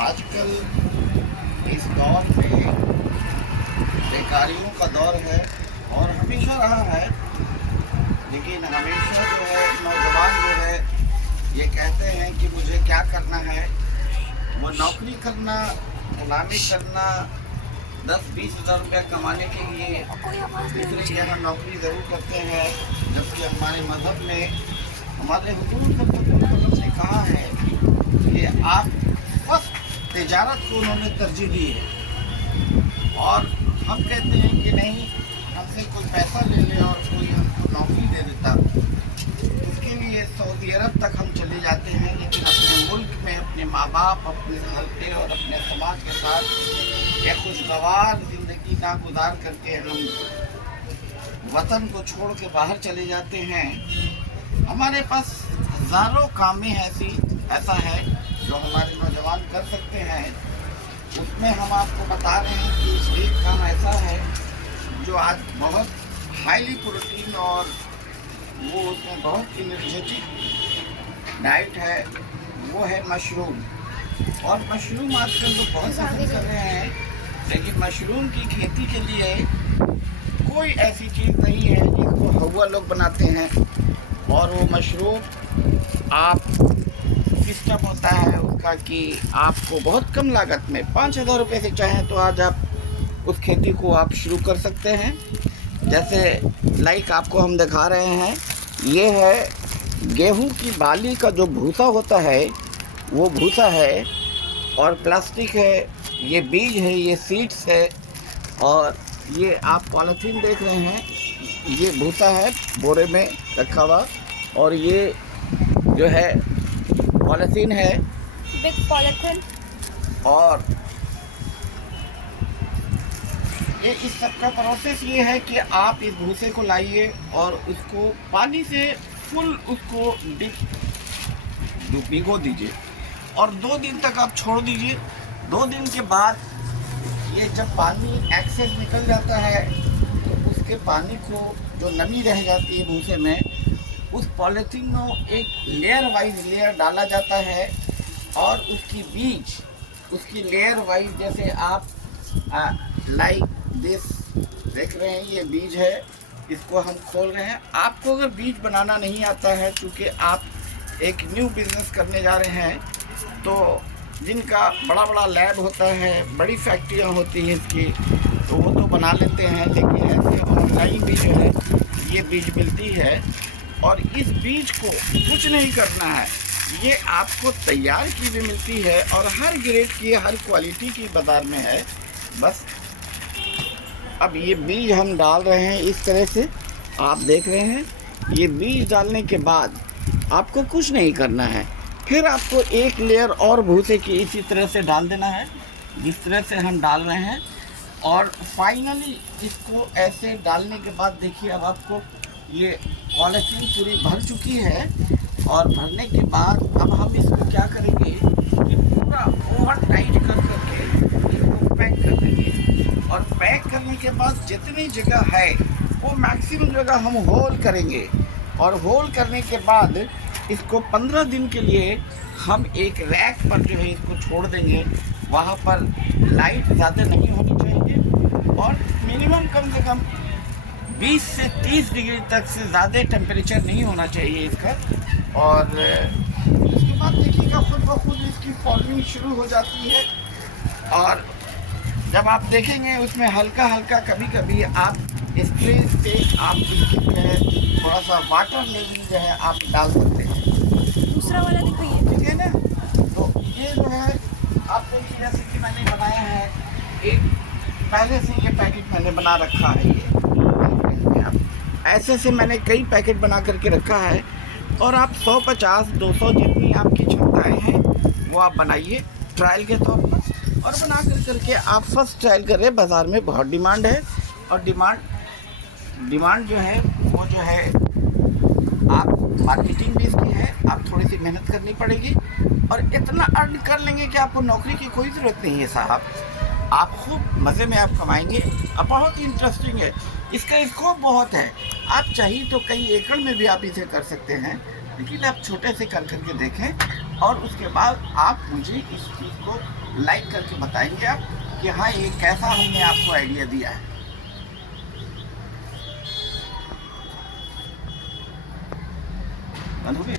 आजकल इस दौर में बेकारियों का दौर है और हमेशा रहा है, लेकिन हमेशा जो है नौजवान जो है ये कहते हैं कि मुझे क्या करना है, वो नौकरी करना, गुलामी करना, 10-20 हज़ार रुपया कमाने के लिए दूसरे यहाँ नौकरी ज़रूर करते हैं। जबकि हमारे मज़हब में हमारे हुजूर सल्लल्लाहु अलैहि वसल्लम ने कहा है कि आप बस तिजारत को उन्होंने तरजीह दी है। और हम कहते हैं कि नहीं, हमसे कोई पैसा ले ले और कोई हमको नौकरी दे देता, उसके लिए सऊदी अरब तक हम चले जाते हैं, लेकिन अपने मुल्क में अपने माँ बाप, अपने हल्के और अपने समाज के साथ एक खुशगवार ज़िंदगी ना गुजार करके हम वतन को छोड़ के बाहर चले जाते हैं। हमारे पास हज़ारों कामें ऐसा है जो हमारे नौजवान कर सकते हैं। उसमें हम आपको बता रहे हैं कि एक काम ऐसा है जो आज बहुत हाईली प्रोटीन और वो उसमें बहुत एनर्जेटिक डाइट है, वो है मशरूम। और मशरूम आजकल लोग बहुत पसंद कर रहे हैं, लेकिन मशरूम की खेती के लिए कोई ऐसी चीज़ नहीं है जिसको हवा लोग बनाते हैं। और वो मशरूम आप सिस्टम होता है उसका कि आपको बहुत कम लागत में 5,000 रुपये से चाहें तो आज आप उस खेती को आप शुरू कर सकते हैं। जैसे लाइक आपको हम दिखा रहे हैं, ये है गेहूं की बाली का जो भूसा होता है, वो भूसा है और प्लास्टिक है, ये बीज है, ये सीड्स है। और ये आप पॉलीथीन देख रहे हैं, ये भूसा है बोरे में रखा हुआ, और ये जो है पॉलीथीन है, बिग पॉलीथीन। और ये इस सब का प्रोसेस ये है कि आप इस भूसे को लाइए और उसको पानी से फुल उसको भिगो दीजिए और 2 दिन तक आप छोड़ दीजिए। 2 दिन के बाद ये जब पानी एक्सेस निकल जाता है तो उसके पानी को जो नमी रह जाती है भूसे में, उस पॉलीथीन में एक लेयर वाइज लेयर डाला जाता है और उसकी बीज, उसकी लेयर वाइज, जैसे आप लाइक दिस देख रहे हैं, ये बीज है, इसको हम खोल रहे हैं। आपको अगर बीज बनाना नहीं आता है, क्योंकि आप एक न्यू बिज़नेस करने जा रहे हैं, तो जिनका बड़ा बड़ा लैब होता है, बड़ी फैक्ट्रियाँ होती हैं इसकी, तो वो तो बना लेते हैं, लेकिन ऐसे ऑनलाइन भी जो है ये बीज मिलती है। और इस बीज को कुछ नहीं करना है, ये आपको तैयार की भी मिलती है और हर ग्रेड की, हर क्वालिटी की बाज़ार में है। बस अब ये बीज हम डाल रहे हैं इस तरह से, आप देख रहे हैं। ये बीज डालने के बाद आपको कुछ नहीं करना है, फिर आपको एक लेयर और भूसे की इसी तरह से डाल देना है, जिस तरह से हम डाल रहे हैं। और फाइनली इसको ऐसे डालने के बाद देखिए, अब आपको ये पॉलीथीन पूरी भर चुकी है। और भरने के बाद अब हम इसको क्या करेंगे कि पूरा ओवर टाइट कर करके इसको पैक कर देंगे। और पैक करने के बाद जितनी जगह है वो मैक्सिमम जगह हम होल करेंगे। और होल करने के बाद इसको 15 दिन के लिए हम एक रैक पर जो है इसको छोड़ देंगे। वहाँ पर लाइट ज़्यादा नहीं होनी चाहिए और मिनिमम कम से कम 20 से 30 डिग्री तक से ज़्यादा टेम्परेचर नहीं होना चाहिए इसका। और उसके बाद देखिएगा खुद ब खुद इसकी फॉर्मिंग शुरू हो जाती है। और जब आप देखेंगे उसमें हल्का हल्का कभी कभी आप स्प्रे से आप इसकी जो है थोड़ा सा वाटर लेवल जो है आप डाल सकते हैं। दूसरा वाला दिखाइए। ठीक है ना। तो ये जो है आप देखिए, जैसे कि मैंने बनाया है, एक पहले से ये पैकेट मैंने बना रखा है। ये ऐसे से मैंने कई पैकेट बना करके रखा है। और आप 150-200 जितनी आपकी क्षमताएँ हैं वो आप बनाइए ट्रायल के तौर पर। और बना करके आप फर्स्ट ट्रायल कर रहे हैं, बाज़ार में बहुत डिमांड है। और डिमांड जो है वो जो है आप मार्केटिंग भी इसकी है, आप थोड़ी सी मेहनत करनी पड़ेगी और इतना अर्न कर लेंगे कि आपको नौकरी की कोई ज़रूरत नहीं है साहब। आप खूब मज़े में आप कमाएंगे। अब बहुत इंटरेस्टिंग है, इसका स्कोप बहुत है। आप चाहिए तो कई एकड़ में भी आप इसे कर सकते हैं, लेकिन आप छोटे से कर करके देखें। और उसके बाद आप मुझे इस चीज़ को लाइक करके बताएंगे आप कि हाँ ये कैसा हमने आपको आइडिया दिया है। बंद हो गई?